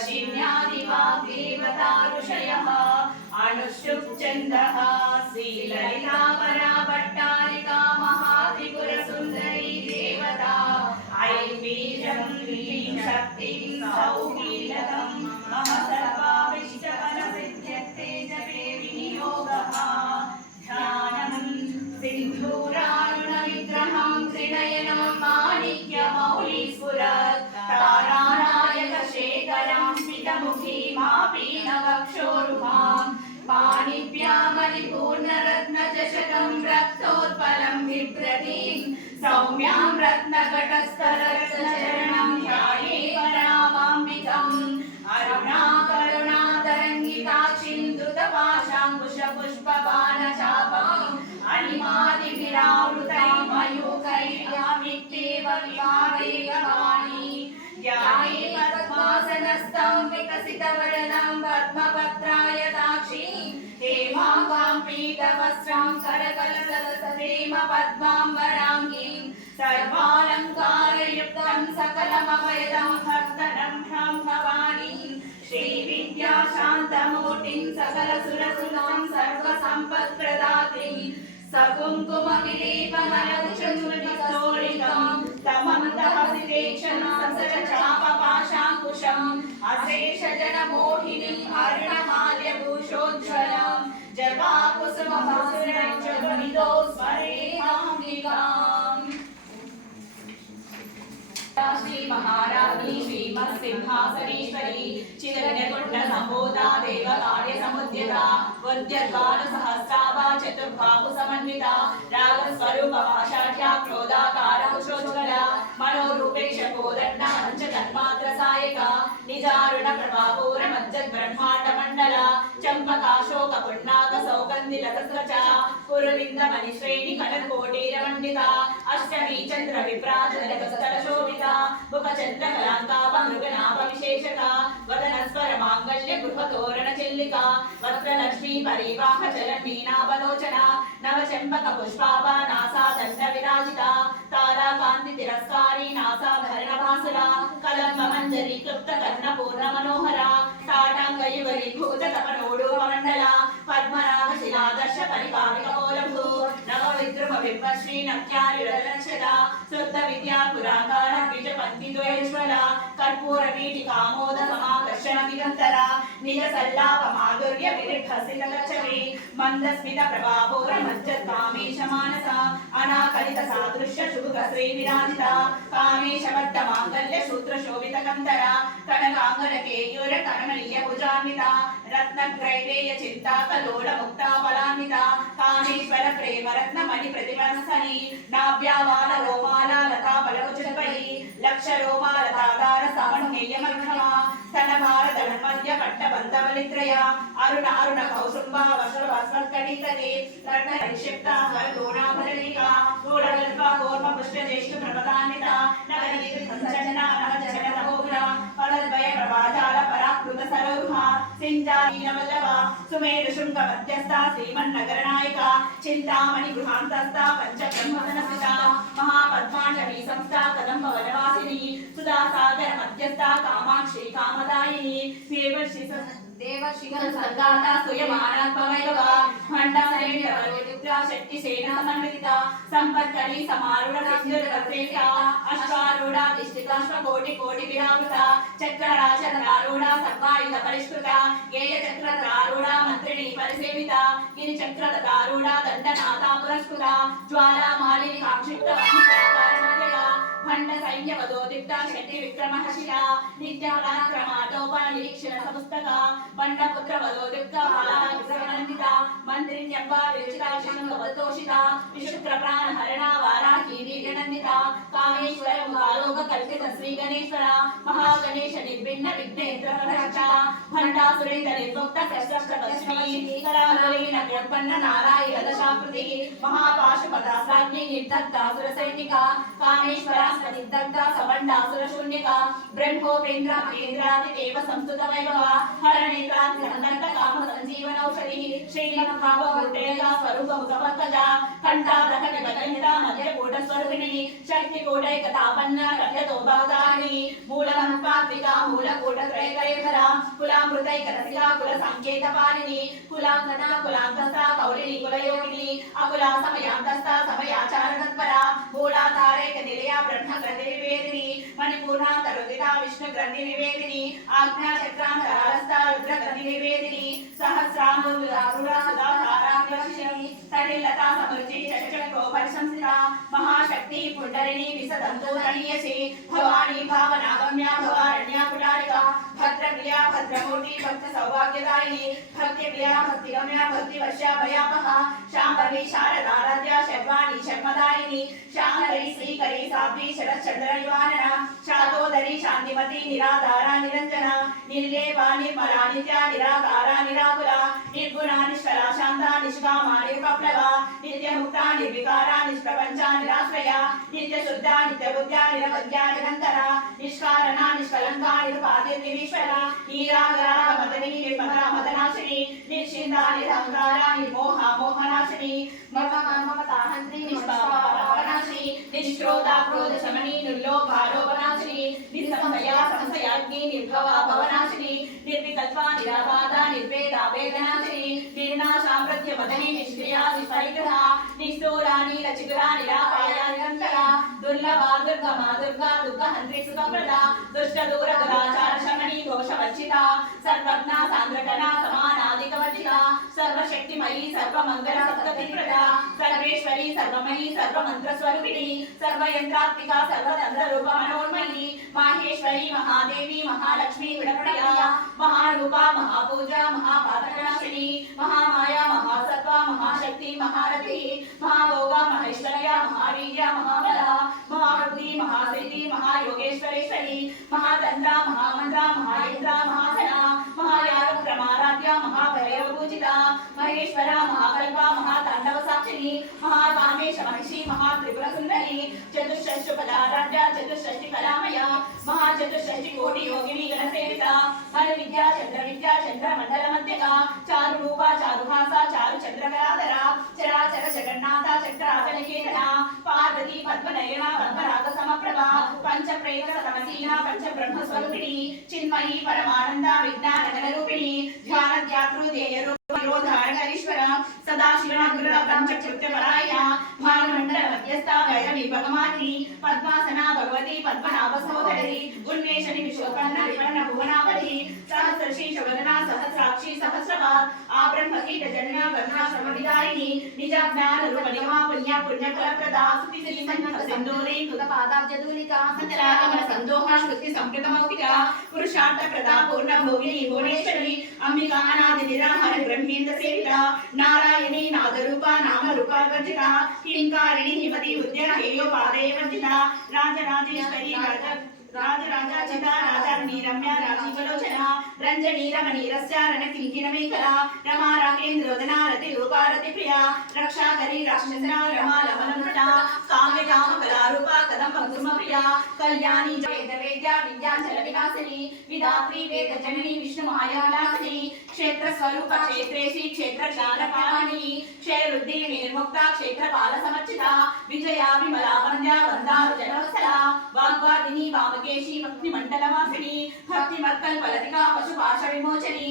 वशिन्यादिवाग्देवता ऋषयः अनुश्रुप्छन्दः श्रीललितापरा भट्टारिका महात्रिपुरसुन्दरी देवता ऐं बीजं ह्रीं शक्तिं सौकीलकं महसर्वाभीष्टफलसिद्ध्यर्थे जपे विनियोगः ध्यानं सिन्धूरारुणविग्रहं त्रिनयनं माणिक्यमौलिस्फुरत् तारानायकशेखरं स्मितमुखीमापीनवक्षोरुहां पाणिभ्यामलिपूर्णरत्नचषकं रक्तोत्पलं बिभ्रतीं सौम्यां रत्नकटस्थरत्नचरणं ध्याये परामाम्बिकम् अरुणाकरुणातरङ्गिताक्षीं धृतपाशाङ्कुशपुष्पबाणचापाम् अणिमादिभिरावृतैः मयूखैर्यामित्येव विभावेगवाणी ध्याये पद्मासनस्थं विकसितवदनं पद्मपत्रायताक्षीं हेमाङ्गां पीतवस्त्रं करकलसलसतेम पद्माम्बराङ्गीं सर्वालङ्कारयुक्तं सकलमभयदं भक्तनं भ्रां भवानीं श्रीविद्याशान्तमूर्तिं सकलसुरसुनां सर्वसम्पत्प्रदात्रीं सकुङ्कुमविलेपनलकुचूर्णितोलिकं तमन्तहसितेक्षणां सरचापपाशाङ्कुशम् अशेषजनमोहिनीम् अरुणमाल्यभूषोज्ज्वलां जपाकुसुमभासुरं च ध्वनितो स्मरेहाम्बिकाम् श्री महारानी श्रीमत्सिंहासनेश्वरी चिरण्यकुण्ड संभूता देवकार्य समुद्यता वद्यद्वार सहस्राभा चतुर्बाहु समन्विता रागस्वरूप भाषाढ्या क्रोधाकार कुशोज्ज्वला मनोरूपेक्ष कोदण्ड पंच तन्मात्र सायका निजारुण प्रभापूर मज्जद् ब्रह्मांड मंडला चंपकाशोक पुण्णाक सौगंधि लतस्रचा कुरुविंद मणिश्रेणी कटकोटीरमण्डिता अष्टमी चंद्र विप्राज जगस्तल शोभिता मुखचंद्र कलांकाभ मृगनाभ विशेषका वदनस्वर मांगल्य गृहतोरण चिल्लिका वस्त्रलक्ष्मी परिवाह चलनीनाभलोचना नवचंपक पुष्पाभा नासा दंड विराजिता ताराकांति तिरस्कारी नासा भरणभासुरा कलंब मंजरी क्लुप्त कर्ण पूर्ण मनोहरा ताटांगयुगली भूत तपनोडूपमंडला पद्मनाभ शिलादर्श परिपाविक कोलभू नव विद्रुम बिंबश्री नक्यारिरलक्षदा शुद्ध विद्या पुराकार द्विज पंक्ति द्वयज्वला कर्पूर वीटिकामोद समाकर्षण निरंतरा निज सल्लाप माधुर्य विरिभसित लक्षवी मंदस्मित प्रभापूर मज्जत् कामेश मानसा अनाकलित सादृश्य शुभ श्री विराजिता कामेश बद्ध मांगल्य सूत्र शोभित कंतरा कनकांगन केयूर कनमनीय भुजान्विता रत्न ग्रैवेय चिंता कलोल मुक्ता फलान्विता कामेश्वर प्रेम रत्न मणि प्रतिमस्तनी नाभ्यावाल रोमाला लता बलकुचपै लक्ष रोमालतादार समन्वय मध्यमा स्तन भारत मध्य पट्ट बंधवलित्रया अरुण अरुण कौसुंबा वस्त्र वस्त्रकटिकते रत्न निक्षिप्ता वरदोणाभरणिका गूढकल्पा कूर्म पुष्ट ज्येष्ठ प्रपदान्विता नगरी संचन्ना नवचरण तपोगुणा फलद्वय प्रभाजाल पराकृत सरोरुहा सिंजानीनवल्लभा सुमेरु शृंग मध्यस्था श्रीमन्नगरनायिका चिंतामणि गृहान्तस्था पंच ब्रह्मसनस्थिता महापद्मांडवी संस्था कदम्ब वनवासिनी सुधासागर मध्यस्था कामाक्षी कामदायिनी देवर्षि संगाता सुयमानात्मवैभवा भण्डारेण्यवरुद्रा शक्ति सेना समन्विता संपत्करी समारूढ़ सिंधुर्वसेता अश्वारूढ़ा दिष्टिकाश्व कोटि कोटि विरावृता चक्रराजधारूढ़ा सर्वायुध परिष्कृता गेय चक्रधारूढ़ा मंत्रिणी परिसेविता गिरि चक्रधारूढ़ा दंडनाथा पुरस्कृता ज्वाला मालिनी काक्षिप्त वह्निकाकारमण्डला भण्ड सैन्य वदोदिता शक्ति विक्रमहर्षिता नित्यालाक्रमाटोपन निरीक्षण समुस्तका बंडपुत्र वदोदिता बालाग्रहणन्विता मंत्रिण्यंबा विरचिता शंखवतोषिता विशुक्र प्राण हरणा वाराही नीलनन्दिता कामेश्वर मुखालोक कल्पित श्री गणेश्वर महागणेश निर्भिन्न विघ्नेन्द्र प्रहर्षा भण्डासुरेन्द्र निर्मुक्त शस्त्रपश्मी करालोलीन व्युत्पन्न नारायण दशाकृति महापाशुपदास्त्राग्नि निर्दग्धासुर सैनिका कामेश्वर निदग्धा सवंडासुर शून्यका ब्रह्मोपेन्द्र महेन्द्रादिदेव संस्तुत वैभव हरणेन्द्रांत काम संजीवन औषधि श्रीमद्भागवतेगा स्वरूप मुखपंकजा కంఠాదహ నిబద్ధ మధ్యకూట స్వరూపిణి శక్తి కోటైక తాపన్న రథతో భవదాని మూలమన్పాత్రిక మూలకూట త్రైకరేఖర కులామృతైక రసిక కుల సంకేత పాలిని కులాంగన కులాంతస్థ కౌలిని కులయోగిని అకుల సమయాంతస్థ సమయాచార తత్పర మూలాధారైక నిలయ బ్రహ్మ గ్రంథి నివేదిని మణిపూర్ణాంతరుదిత విష్ణు గ్రంథి నివేదిని ఆజ్ఞా చక్రాంతరాలస్థ రుద్ర గ్రంథి నివేదిని సహస్రామురాసుధారాంగర్షిణి తడిల్లతా సమృద్ధి చక్రో పరిశంసిత మహాశక్తి పుండరిణి విసదంతోరణీయసి భవాని భావనాగమ్య భవారణ్య పుటారిక భద్రప్రియ భద్రమూర్తి భక్త సౌభాగ్యదాయిని భక్తిప్రియ భక్తిగమ్య భక్తివర్ష భయాపహ శాంభవి శారదారాధ్య శర్వాణి శర్మదాయిని శాంకరి శ్రీకరి సాధ్వి శరచంద్ర నివారణ శాతోదరి శాంతిమతి నిరాధార నిరంజన నిర్లేప నిర్మలా నిత్య నిరాకార నిరాకుల నిర్గుణ నిష్కల శాంత నిష్కామ నిర్విప్లవ నిత్యముక్త నిర్వికార నిష్ప్రపంచ నిరాశ్రయ నిత్యశుద్ధ నిత్యబుద్ధ నిరవధ్య నిరంతర నిష్కారణ నిష్కలంక నిరుపాధి నిరీశ్వర నీరాగర మదనీ నిర్మల మదనాశిని నిర్చింద నిరహంకార నిర్మోహ మోహనాశిని మమతాహంత్రి నిష్పాపనాశిని నిష్క్రోధ క్రోధ శమని నిర్లోభ లోభనాశిని నిస్సంశయ సంశయాగ్ని నిర్భవ భవనాశిని నిర్వికల్ప నిరాబాధ నిర్వేద వేదనాశిని నిర్నాశ ప్రత్యమదని నిష్క్రియ నిస్పరిగ్రహ నిష్ఠూరా నీలచిగుర నిరాపాయ నిరంతర దుర్లభ దుర్గమ దుర్గా దుఃఖహంత్రి సుఖప్రద దుష్ట దూర గదాచార శమని దోషవర్జిత సర్వజ్ఞ సాంద్రకణ సమానాధికవర్జిత సర్వశక్తిమయీ సర్వమంగళ సప్తతిప్రద సర్వేశ్వరి సర్వమయీ సర్వమంత్ర స్వరూపిణి సర్వయంత్రాత్మిక సర్వతంత్ర రూప మనోన్మయీ మాహేశ్వరి మహాదేవి మహాలక్ష్మి విడప్రియ మహారూప మహాపూజ మహాపాతకనాశిని మహామాయ మహాసత్వ మహాశక్తి మహారథి మహాభోగ మహేశ్వర్య మహావీర్య మహాబల మహాబుద్ధి మహాసిద్ధి మహాయోగేశ్వరేశ్వరి మహాతంత్ర మహామంత్ర మహాయంత్ర మహాసన మహాయాగ ప్రమారాధ్య మహాభైరవ పూజిత మహేశ్వర మహాకల్ప మహాతాండవ సాక్షిని మహాకామేశ మహిషి మహాత్రిపుర సుందరి చతుషష్టి పదారాధ్య చతుషష్టి కళామయ మహాచతుషష్టి కోటి యోగిని గణసేవిత మన విద్యా చంద్ర మండల మధ్యక చారు రూప చారుహాస చారు చంద్రకరాధర చరాచర జగన్నాథ చక్రాచలకేతన పార్వతి పద్మనయన పద్మరాగ సమప్రభ పంచప్రేత సమసీన పంచ బ్రహ్మ స్వరూపిణి చిన్మయి పరమానంద విజ్ఞాన గణ రూపిణి ధ్యాన ధ్యాతృ ధ్యేయ రూపధారణీశ్వర సదాశివ గురు పంచకృత్య పరాయ భానుమండల మధ్యస్థ భైరవి భగమాని పద్మాసన భగవతి పద్మనాభ సోదరి ఉన్మేషని విశ్వకర్ణ విపన్న భువనావళి సహస్రశీర్ష వదన సహస్రాక్షి సహస్రపాద్ ఆ బ్రహ్మకీట జనన వర్ణాశ్రమ విదాయిని నిజ జ్ఞాన రూప నిగమ పుణ్య పుణ్యఫల ప్రదా స్తుతి శ్రీ సన్నిధ సింధూరి కృత పాదాబ్జదూలిక సతరాగమన సందోహ శృతి సంప్రత మౌఖిక పురుషార్థ ప్రదా పూర్ణ భోగిని భువనేశ్వరి అంబికా అనాది నిరాహార బ్రహ్మేంద్ర సేవిత నారాయణి నాదరూప నామరూప వర్జిత హింకారిణి హిమతి ఉద్య హేయోపాదే వర్జిత రాజరాజేశ్వరి రాజరాజాచిత రాజార్ణి రమ్య రాజీవలోచన రంజనీ రమణీ రస్యారణ కింకిణ మేఖల రమా రాకేంద్రోదన రతి రూపారతి ప్రియ రక్షాకరి రాక్షసన రమా లవనమృత కామ్య కామ కళారూప కదం కుసుమ ప్రియ కళ్యాణి వేద వేద్య విద్యాంచల విలాసిని విధాత్రి వేద జనని విష్ణు మాయాలాసిని క్షేత్ర స్వరూప క్షేత్రేషి క్షేత్ర జ్ఞానపాణి క్షయరుద్ధి నిర్ముక్త క్షేత్రపాల సమర్చిత విజయా విమలా వంద్య వందారు జనవత్సల వాగ్వాదిని వామకేశి భక్తి మండలవాసిని భక్తి మర్కల్ ఫలతికా పశుపాశ విమోచని